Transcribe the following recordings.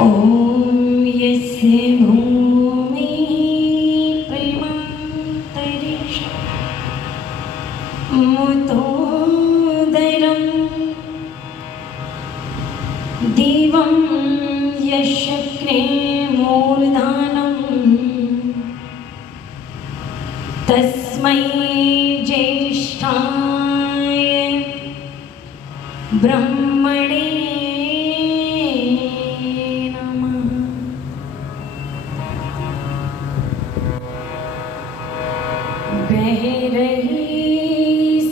ॐ यस्य भूमि प्रेमान्तरिक्षं मुतोदरं दिवं यशक्रे मूर्धानं तस्मै ज्येष्ठाय ब्रह्मणे बह रही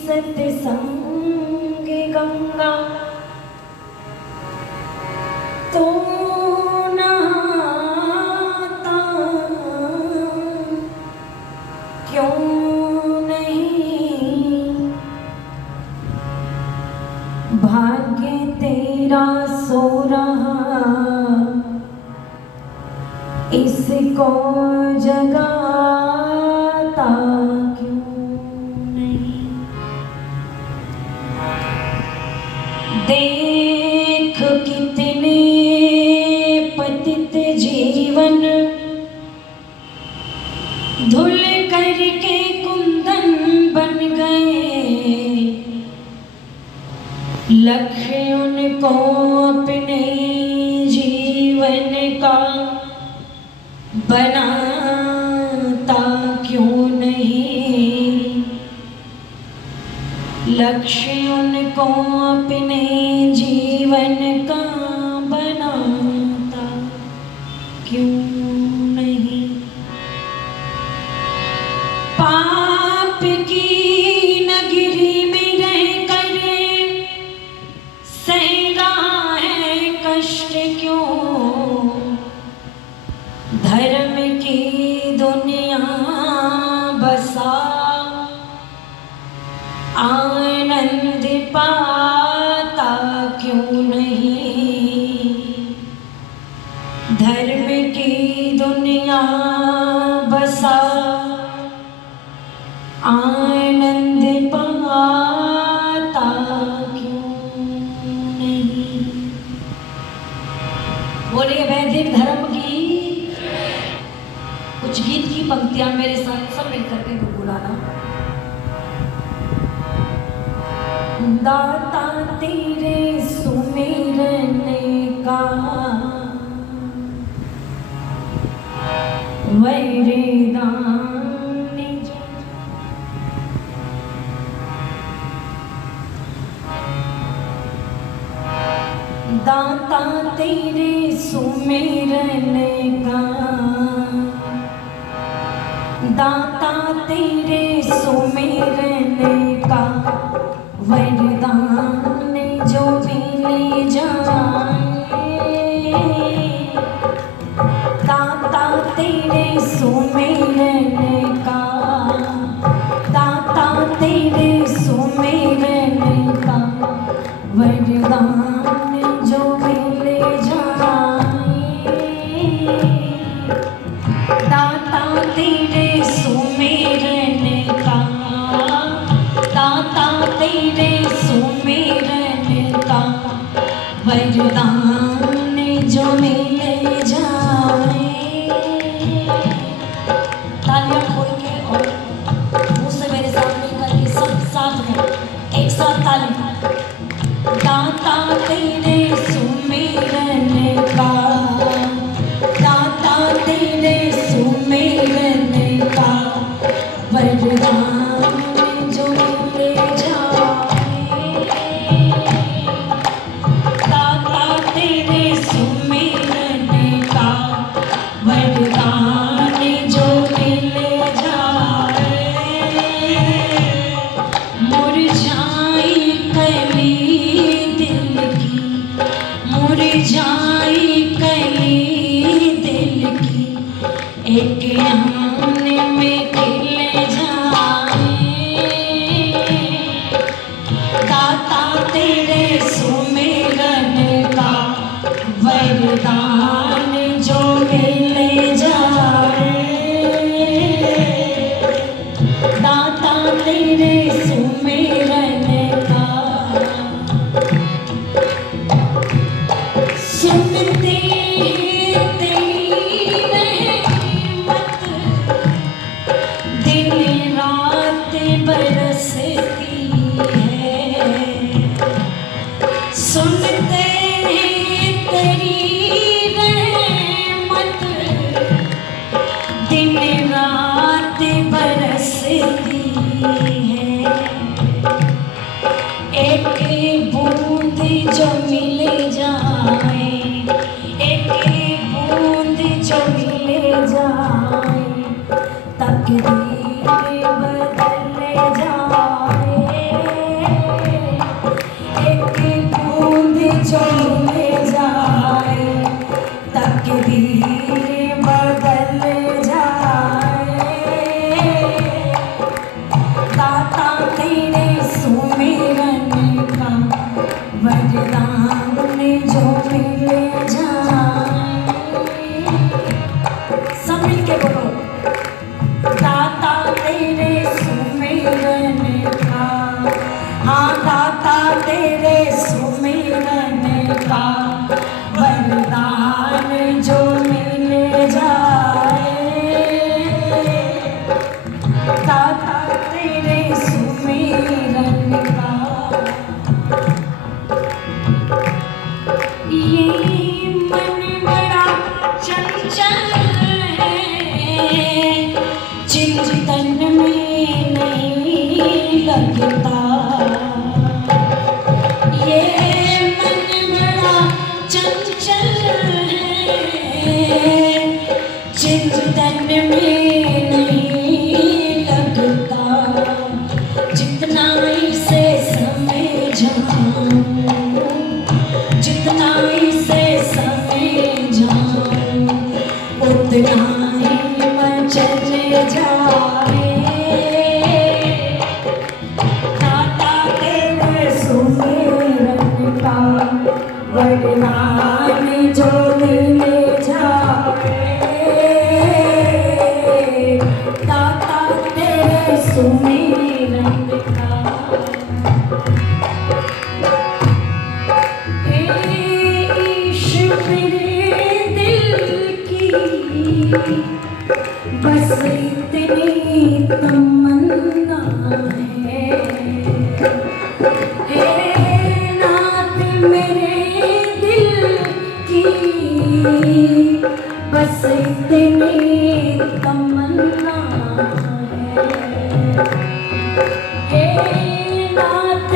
सत्संग गंगा तो नहाता क्यों नहीं। भाग्य तेरा सो रहा इसको जगाता देख कितने पतित जीवन धुल करके कुंदन बन गए। लक्ष्य उनको अपने जीवन का बनाता क्यों नहीं। लक्ष्य उनको अपने जीवन का बनाता क्यों नहीं। पाप की नगरी में रहकर सह रहा है कष्ट क्यों। धर्म की दुनिया बसा आनंद पाता क्यों नहीं। धर्म की दुनिया बसा आनंद पाता क्यों नहीं। बोलिए वैदिक धर्म की कुछ गीत की पंक्तियां मेरे साथ सब मिलकर के गुनगुनाना। दाता तेरे सुमिरने का वरदान दाता तेरे सुमिरने का दाता तेरे सुमिरने का वरदान जो भी ले जाए। दाता तेरे सुमिरने का दाता तेरे सुमिरने का वरदान जो भी ले जाए। दाता तेरे सुमिरने का दाता तेरे सुमिरने का वरदान जो मिले जाए। तालियां खोल के और मुंह से मेरे साथ मिलकर के सब साथ में एक साथ ताली। दाता तेरे सुमिरने का दाता तेरे सुमिरने का वरदान जो मिले जाए। दाता तेरे सुमिरने का वरदान जो मिले जाए। मुरझाई कली दिल की मुरझाई कली दिल की एक आन में खिले जाए। दाता तेरे सुमिरने का वरदान जो मिले जाए। दाता तेरे सुमिरने का ये मन बड़ा चंचल है, चिंतन में नहीं लगता। ये मन बड़ा चंचल है, चिंतन में नहीं लगता। जितना इसे समझाऊं, जितना इसे समझाऊं, उतना ही मन चले जाए। दाता तेरे सुमिरन का वरदान जो मिले जाए। दाता तेरे सुमिरन का बस इतनी तमन्ना है। हे नाथ मेरे दिल की, बस इतनी तमन्ना है। हे नाथ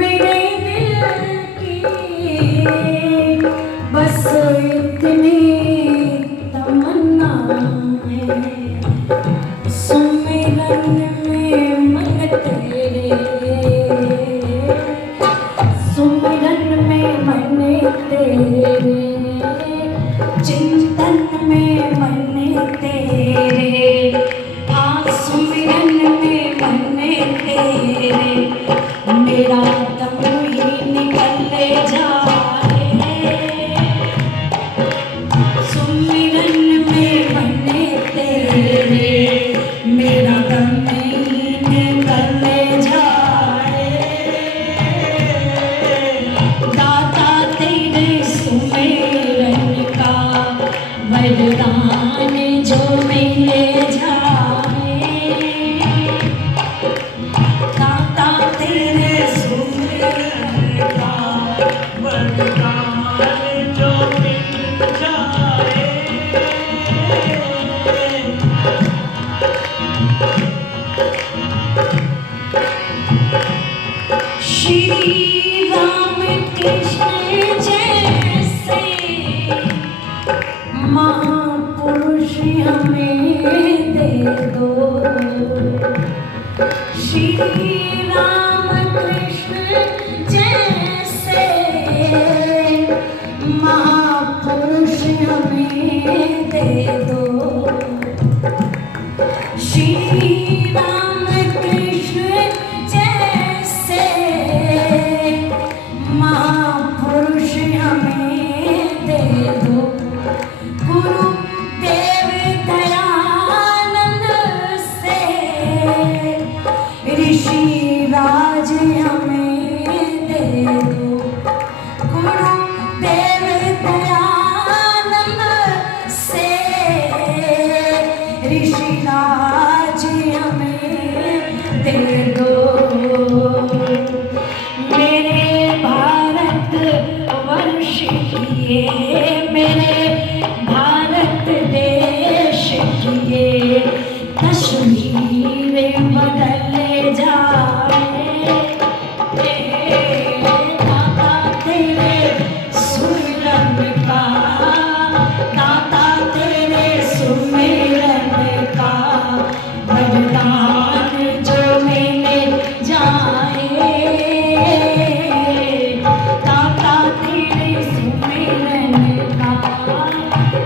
मेरे दिल की, बस इतनी तमन्ना है। सुमिरन में मन तेरे, सुमिरन में मन तेरे, चिंतन में मन तेरे। हाँ सुमिरन में मन तेरे, मेरा दम ही निकल जाए। सुमिरन में मन तेरे, मेरा दम ही निकल जाए। दाता तेरे सुमिरन का वरदान जो मिले जाए। दाता तेरे सुमिरन का वरदान जो मिल जाए। श्री राम कृष्ण जैसे महापुरुष हमें दे दो। श्री राम कृष्ण जैसे महापुरुष हमें दे दो। श्री राम कृष्ण जैसे महापुरुष हमें दे दो। गुरुदेव दयानंद से ऋषि राज हमें दे दो। गुरुदेव दयानंद से ऋषि राज हमें दे दो। मेरे भारत वर्ष किए, मेरे भारत देश किए, कश्मीर बदल जाए। दाता तेरे सुमिरन का, दाता तेरे सुमिरन का वरदान जो मिले जाए। दाता तेरे सुमिरन का,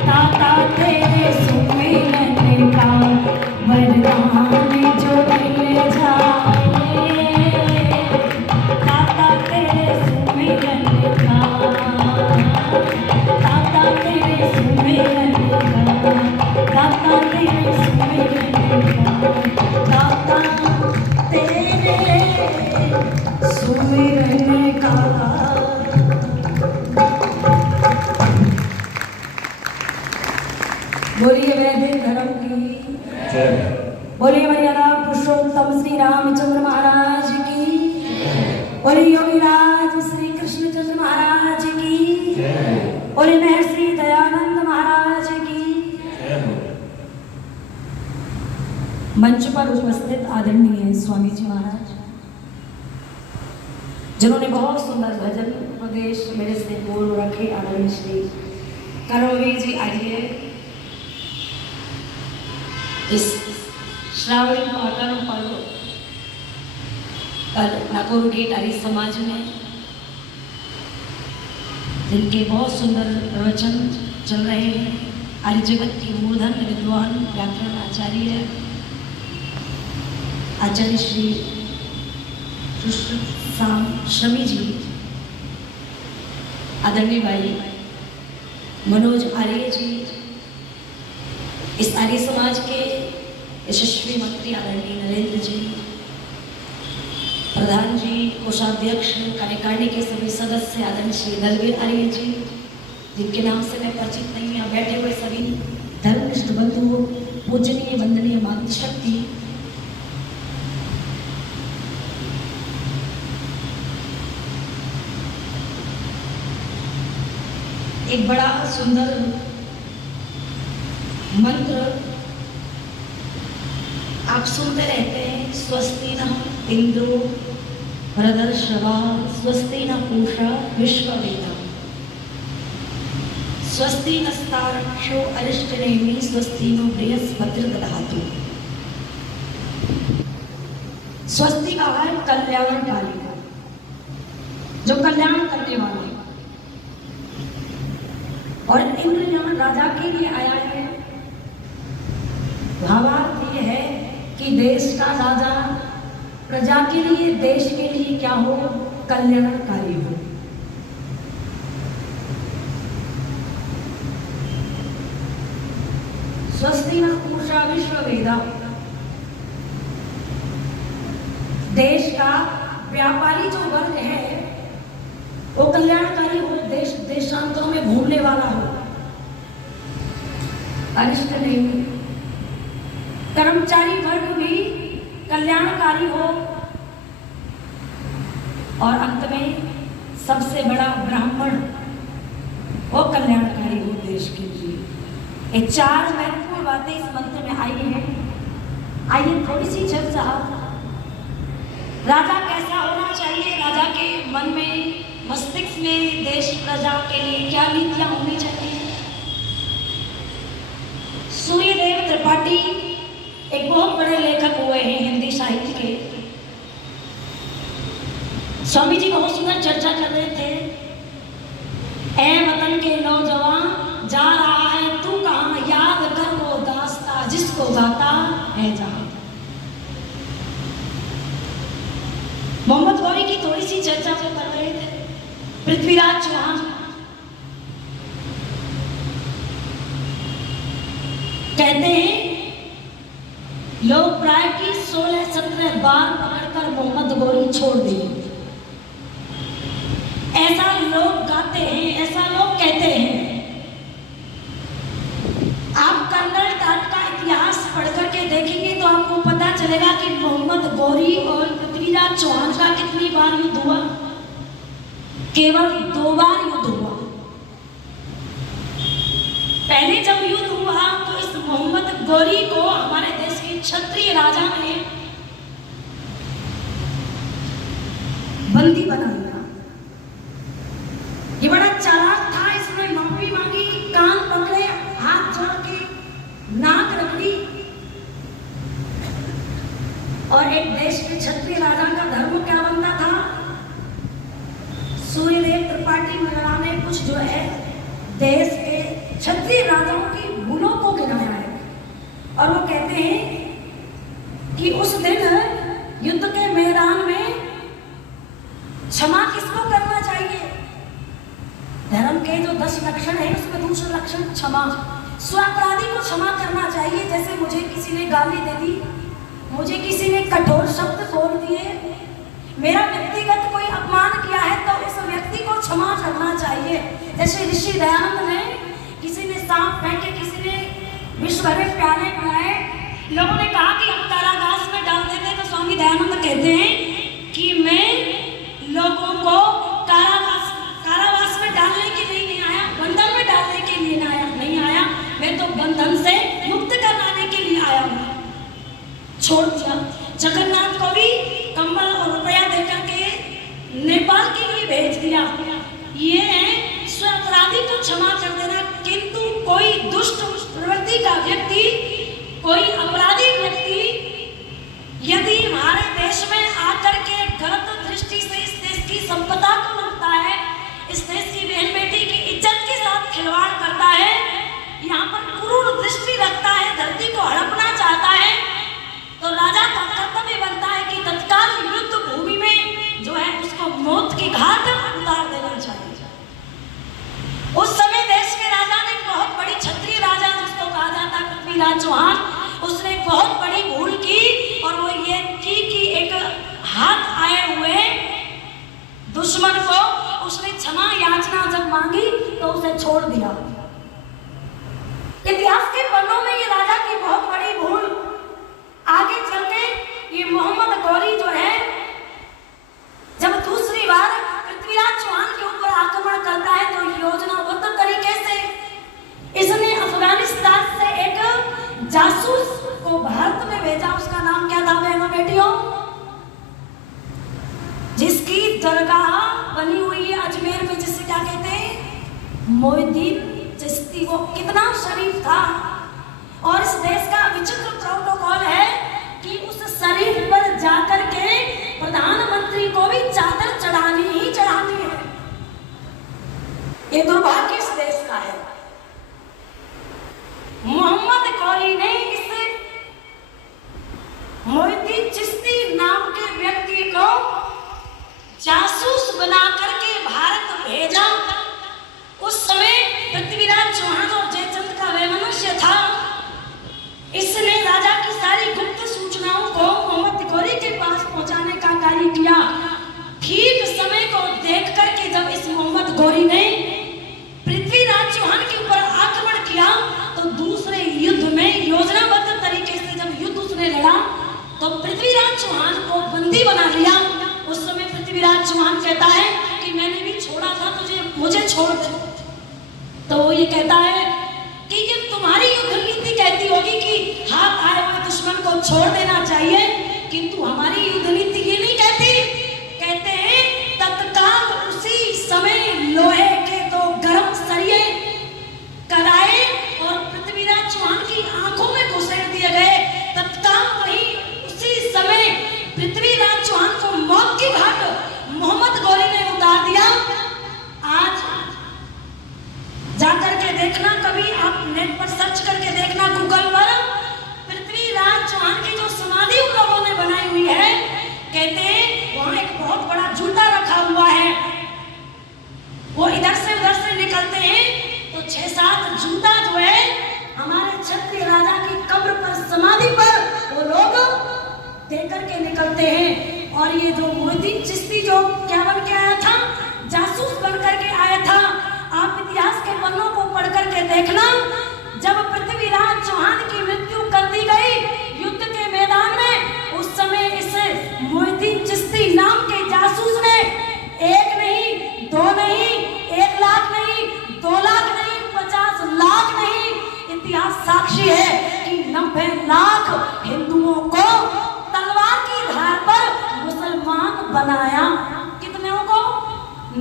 दाता तेरे सुमिरन का वरदान जो मिल जाए। दाता तेरे सुमिरन का, दाता तेरे सुमिरन का, दाता तेरे सुमिरन का, दाता तेरे सुमिरन का। बोलिए वैदिक धर्म की जय। बोलिए मर्यादा पुरुषोत्तम श्री रामचंद्र महाराज की। बोलिए योगीराज श्री कृष्णचंद्र महाराज की। बोले महर्षि दयानंद महाराज की। मंच पर उपस्थित आदरणीय स्वामी जी महाराज, जिन्होंने बहुत सुंदर भजन उपदेश मेरे से बोल रखे, आदरणीय श्री कर्मवीर जी, आइए इस श्रावणी महापर्व पर्व कल नागौर गेट आर्य समाज में जिनके बहुत सुंदर प्रवचन चल रहे हैं, आर्य जगत की मूर्धन विद्वान व्याकरण आचार्य आचार्य श्री शमी जी, आदरणीय भाई मनोज आर्य जी, इस आर्य समाज के यशस्वी मंत्री आदरणीय नरेंद्र जी, प्रधान जी, कोषाध्यक्ष, कार्यकारिणी के सभी सदस्य आदरणीय श्री दलवीर आर्य जी, जिनके नाम से मैं परिचित नहीं, यहाँ बैठे हुए सभी धर्मनिष्ठ बंधु, पूजनीय वंदनीय मातृशक्ति, एक बड़ा सुंदर मंत्र आप सुनते रहते हैं, स्वस्ति न इंद्रो वृद्धश्रवा स्वस्ति न पूषा विश्ववेदा स्वस्ति नस्तारक्षो अरिष्टनेमि स्वस्ति नो बृहस्पतिर्दधातु। स्वस्ति का है कल्याणकारी, जो कल्याण करने वाला है, और इंद्र यहाँ राजा के लिए आया है। भावार्थ ये है कि देश का राजा प्रजा के लिए, देश के लिए क्या हो, कल्याणकारी हो। स्वस्ति न पूषा विश्ववेदा, देश का व्यापारी जो वर्ग है वो कल्याणकारी हो, देश देशांतरों में घूमने वाला हो। अरिष्ट नहीं, कर्मचारी वर्ग भी कल्याणकारी हो, और अंत में सबसे बड़ा ब्राह्मण वो कल्याणकारी हो देश के लिए। ये चार महत्वपूर्ण बातें इस मंत्र में आई हैं। आइए थोड़ी सी चर्चा, राजा कैसा होना चाहिए, राजा के मन में, मस्तिष्क में देश प्रजा के लिए क्या नीतियां होनी चाहिए। सूर्यदेव त्रिपाठी एक बहुत बड़े लेखक हुए हैं हिंदी साहित्य के। स्वामी जी बहुत सुंदर चर्चा कर रहे थे, ऐ वतन के नौजवान जा रहा है तू कहाँ, याद कर वो दास्ता जिसको गाता है जहां। मोहम्मद गौरी की थोड़ी सी चर्चा जो कर रहे थे, पृथ्वीराज चौहान कहते हैं लोग प्राय की 16-17 बार पकड़कर मोहम्मद गौरी छोड़ दिए। ऐसा लोग गाते हैं, ऐसा लोग कहते हैं। आप कन्नड़ जाट का इतिहास पढ़कर के देखेंगे तो आपको पता चलेगा कि मोहम्मद गौरी और पृथ्वीराज चौहान का कितनी बार युद्ध हुआ, केवल 2 बार युद्ध हुआ। पहले जब युद्ध हुआ तो इस मोहम्मद गौरी को हमारे देश के क्षत्रिय राजा ने बंदी बना लिया। ये बड़ा चालाक था, इसने माफी मांगी, कान पकड़े, हाथ जोड़ के नाक रख दी, और एक देश के क्षत्रिय राजा का धर्म क्या बनता था, सूर्यदेव त्रिपाठी महाराज ने कुछ जो है देश के क्षत्रिय राजाओं की भूलों को गिनाया है, और वो कहते हैं कि उस दिन युद्ध के मैदान में क्षमा किसको करना चाहिए। धर्म के जो 10 लक्षण है उसमें दूसरा लक्षण क्षमा, स्वापराधी को क्षमा करना चाहिए। जैसे मुझे किसी ने गाली दे दी, मुझे किसी ने कठोर शब्द बोल दिए, मेरा व्यक्तिगत कोई अपमान किया है तो इस व्यक्ति को क्षमा करना चाहिए। जैसे ऋषि दयानंद ने, किसी ने सांप फेंके, किसी ने विश्व भर में प्याले बनाए, लोगों ने कहा कि हम कारागार में डाल देते, तो स्वामी दयानंद कहते हैं कि मैं लोगों को कारावास में डालने के लिए नहीं आया, बंधन में छोड़ दिया। जगन्नाथ को भी कंबल और रुपया देकर के नेपाल के लिए भेज दिया। ये स्व अपराधी को क्षमा कर देना, किंतु कोई दुष्ट प्रवृत्ति का व्यक्ति, कोई अपराधी व्यक्ति यदि हमारे देश में आकर के गलत दृष्टि से इस देश की संपदा को लूटता है, इस देश की बहन बेटी की इज्जत के साथ खिलवाड़ करता है, यहाँ पर क्रूर दृष्टि रखता है, धरती को हड़पना चाहता है, तो राजा का कर्तव्य बनता है कि तत्काल युद्ध भूमि में जो है उसको मौत की घाट उतार देना चाहिए। उस समय देश के राजा ने बहुत बड़ी क्षत्रिय राजा जिसको कहा जाता है पृथ्वीराज चौहान, उसने बहुत बड़ी भूल की और वो ये की कि एक हाथ आए हुए दुश्मन को उसने क्षमा याचना जब मांगी तो उसे छोड़ दिया। इतिहास के पन्नों में ये राजा की बहुत बड़ी भूल आगे चल के ये मोहम्मद गौरी जो है जब दूसरी बार पृथ्वीराज चौहान के ऊपर आक्रमण करता है तो योजनाबद्ध तरीके से इसने अफगानिस्तान से एक जासूस को भारत में भेजा। उसका नाम क्या था बहनों बेटियों? जिसकी दरगाह बनी हुई है अजमेर में, जिसे क्या कहते हैं, मोइनुद्दीन चिश्ती। वो कितना शरीफ था और इस देश का विचित्र प्रोटोकॉल है कि उस शरीफ पर जाकर के प्रधानमंत्री को भी चादर चढ़ानी ही चढ़ानी है। ये दुर्भाग्य इस देश का है। मोहम्मद गौरी ने इस मोइनुद्दीन चिश्ती नाम के व्यक्ति को जासूस बना करके भारत भेजा। उस समय पृथ्वीराज चौहान और जयचंद का वह मनुष्य था, इसने राजा की सारी गुप्त सूचनाओं को मोहम्मद गौरी के पास पहुंचाने का कार्य किया। ठीक समय को देख करके जब इस मोहम्मद गौरी ने पृथ्वीराज चौहान के ऊपर आक्रमण किया तो दूसरे युद्ध में योजनाबद्ध तरीके से जब युद्ध उसने लड़ा तो पृथ्वीराज चौहान को बंदी बना लिया। उस समय पृथ्वीराज चौहान कहता है कि मैंने भी छोड़ा था तुझे, मुझे छोड़ दे। तो वो ये कहता है कि ये तुम्हारी युद्ध नीति कहती होगी कि हाथ आए हुए दुश्मन को छोड़ देना चाहिए, किंतु हमारी युद्ध नीति ये नहीं कहती। कहते हैं तत्काल उसी समय लोहे के दो गर्म सरिये कराए और पृथ्वीराज चौहान की आंखों में घुसेड़ दिए गए। तत्काल वही उसी समय पृथ्वीराज चौहान को मौत की घाट मोहम्मद गौरी ने उतार दिया। आज जाकर के देखना, कभी आप नेट पर सर्च करके देखना गूगल पर, पृथ्वीराज चौहान की जो समाधि उन लोगों ने बनाई हुई है, कहते हैं वहां एक बहुत बड़ा जूता रखा हुआ है। वो इधर से उधर से निकलते हैं तो 6-7 जूता जो है हमारे क्षत्रिय राजा की कब्र पर, समाधि पर वो लोग देकर के निकलते हैं। और ये जो मोइनुद्दीन चिश्ती जो क्या बन के आया था, जासूस बन करके आया था, आप इतिहास के पन्नों को पढ़ करके देखना। जब पृथ्वीराज चौहान की मृत्यु कर दी गई युद्ध के मैदान में, उस समय इस मोइनुद्दीन चिश्ती नाम के जासूस ने 1 नहीं, 2 नहीं, 1 लाख नहीं, 2 लाख नहीं, 50 लाख नहीं, इतिहास साक्षी है कि 90 लाख हिंदुओं को तलवार की धार पर मुसलमान बनाया। कितनों को?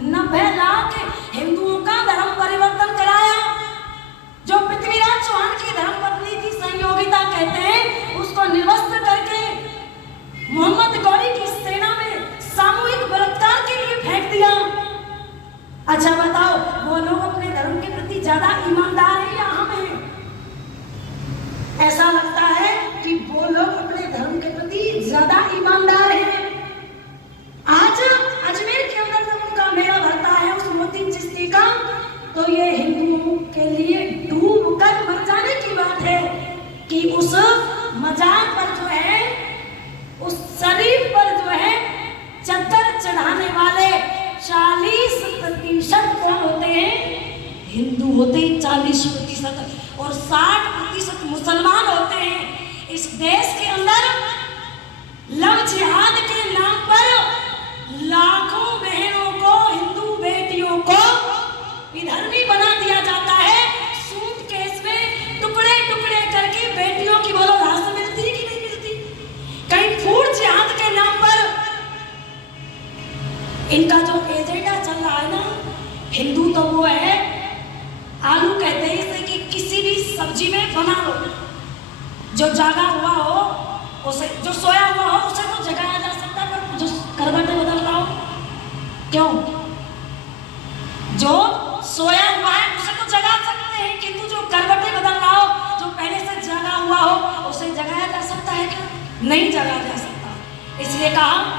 90 लाख हिंदुओं का धर्म परिवर्तन कराया। जो पृथ्वीराज चौहान की धर्मपत्नी थी, संयोगिता कहते हैं, उसको निर्वस्त्र करके मोहम्मद गौरी की सेना में सामूहिक बलात्कार के लिए फेंक दिया। अच्छा बताओ, वो लोग अपने धर्म के प्रति ज्यादा ईमानदार है या हम हैं? ऐसा लगता है कि वो लोग अपने धर्म के प्रति ज्यादा ईमानदार हैं। आज अजमेर के अंदर जब उनका मेला भरता है उस मोइनुद्दीन चिश्ती का, तो ये हिंदुओं के लिए डूब कर मर जाने की बात है कि उस मजार पर जो है, उस शरीफ पर जो है चद्दर चढ़ाने वाले 40% कौन होते हैं? हिंदू होते हैं 40% और 60% मुसलमान होते हैं। इस देश के अंदर लव जिहाद के नाम पर लाखों बहनों को, हिंदू बेटियों को विधर्मी बना दिया जाता है। सूट केस में टुकड़े टुकड़े करके बेटियों की बोलो लाश मिलती कि नहीं मिलती? इनका जो एजेंडा चल रहा है ना, हिंदू तो वो है, आलू कहते हैं इसे कि किसी भी सब्जी में बना लो, जो जागा हुआ हो उसे, जो सोया हुआ हो उसे तो जगाया जा सकता है, पर जो करवटें बदल रहा हो क्यों? जो सोया हुआ है उसे तो जगा सकते हैं, किंतु जो करवटें बदल रहा हो, जो पहले से जगा हुआ हो, उसे जगाया जा सकता है क्या? नहीं जगाया जा सकता। इसलिए कहा